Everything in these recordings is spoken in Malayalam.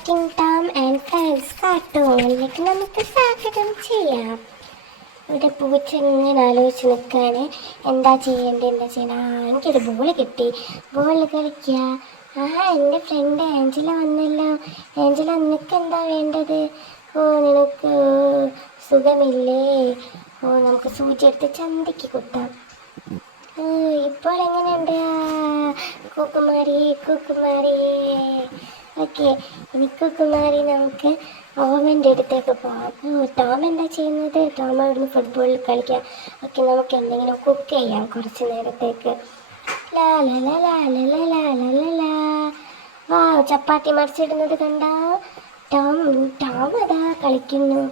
ടോക്കിംഗ് ടോം ആൻഡ് ഫ്രണ്ട്സ് കാർട്ടൂണിലേക്ക് നമുക്ക് സ്വാഗതം ചെയ്യാം. ഇവിടെ പൂച്ച ഇങ്ങനെ ആലോചിച്ച് നിൽക്കുകയാണ്, എന്താ എനിക്കൊരു ബോൾ കിട്ടി, ബോൾ കളിക്കുക. എൻ്റെ ഫ്രണ്ട് ആഞ്ചല വന്നല്ലോ. ആഞ്ചല, നിനക്ക് എന്താ വേണ്ടത്? നിനക്ക് സുഖമില്ലേ? നമുക്ക് സൂചി എടുത്ത് ചന്തിക്ക് കുത്താം. ഇപ്പോൾ എങ്ങനെയുണ്ട് കുക്കുമാരി? ഓക്കെ, ഇനി കുക്കുമാരി, നമുക്ക് ഓമൻ്റെ അടുത്തേക്ക് പോകാം. ടോം എന്താ ചെയ്യുന്നത്? ടോം അവിടുന്ന് ഫുട്ബോളിൽ കളിക്കാം. ഓക്കെ, നമുക്ക് എന്തെങ്കിലും കുക്ക് ചെയ്യാം കുറച്ച് നേരത്തേക്ക്. ലാ ലാ ലാ ലാ ലാ ലാ ലാ ലാ. വാ, ചപ്പാത്തി മറിച്ചിടുന്നത് കണ്ടോ? ടോം അതാ കളിക്കുന്നു.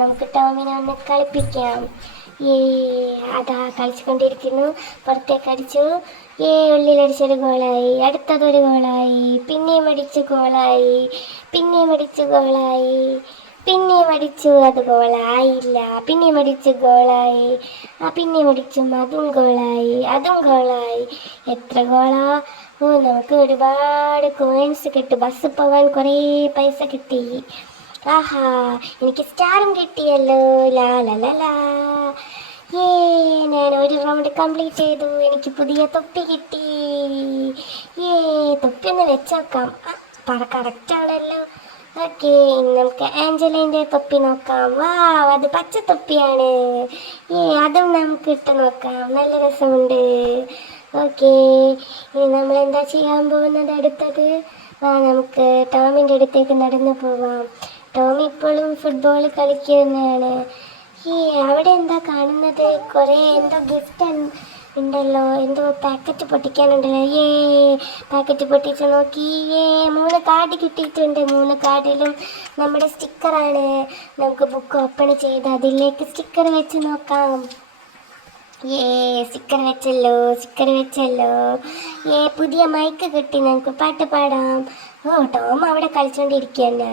നമുക്ക് ടോമിനെ ഒന്ന് കളിപ്പിക്കാം. അതാ കളിച്ചുകൊണ്ടിരിക്കുന്നു. പുറത്തേക്ക് അടിച്ചു. ഉള്ളിലടിച്ചൊരു ഗോളായി. അടുത്തതൊരു ഗോളായി. പിന്നെയും അടിച്ചു ഗോളായി. പിന്നെയും അടിച്ചു, അത് ഗോളായില്ല. പിന്നെയും അടിച്ചു ഗോളായി. പിന്നെയും അടിച്ചു, അതും ഗോളായി. എത്ര ഗോളാ! നമുക്ക് ഒരുപാട് കോയിൻസ് കിട്ടി. ബസ് പോകാൻ കുറേ പൈസ കിട്ടി. ആഹാ, എനിക്ക് സ്റ്റാറും കിട്ടിയല്ലോ. ലാ ലാ ലാ ലാ. ഞാൻ ഒരു റൗണ്ട് കംപ്ലീറ്റ് ചെയ്തു. എനിക്ക് പുതിയ തൊപ്പി കിട്ടി. തൊപ്പി ഒന്ന് വെച്ചേക്കാം. കറക്റ്റാണല്ലോ. ഓക്കെ, നമുക്ക് ആഞ്ചലേൻ്റെ തൊപ്പി നോക്കാം. വാ, അത് പച്ച തൊപ്പിയാണ്. അതും നമുക്ക് ഇട്ട് നോക്കാം. നല്ല രസമുണ്ട്. ഓക്കെ, ഇനി നമ്മൾ എന്താ ചെയ്യാൻ പോകുന്നത് അടുത്തത്? നമുക്ക് ടോമിൻ്റെ അടുത്തേക്ക് നടന്നു പോവാം. ടോം ഇപ്പോഴും ഫുട്ബോൾ കളിക്കുന്നതാണ്. അവിടെ എന്താ കാണുന്നത്? കുറേ എന്തോ ഗിഫ്റ്റ് ഉണ്ടല്ലോ, എന്തോ പാക്കറ്റ് പൊട്ടിക്കാനുണ്ടല്ലോ. പാക്കറ്റ് പൊട്ടിച്ച് നോക്കി. 3 കാർഡ് കിട്ടിയിട്ടുണ്ട്. 3 കാർഡിലും നമ്മുടെ സ്റ്റിക്കറാണ്. നമുക്ക് ബുക്ക് ഓപ്പൺ ചെയ്ത് അതിലേക്ക് സ്റ്റിക്കർ വെച്ച് നോക്കാം. സ്റ്റിക്കർ വെച്ചല്ലോ. പുതിയ മൈക്ക് കിട്ടി, നമുക്ക് പാട്ട് പാടാം. ടോം അവിടെ കളിച്ചോണ്ടിരിക്കുകയാണ്.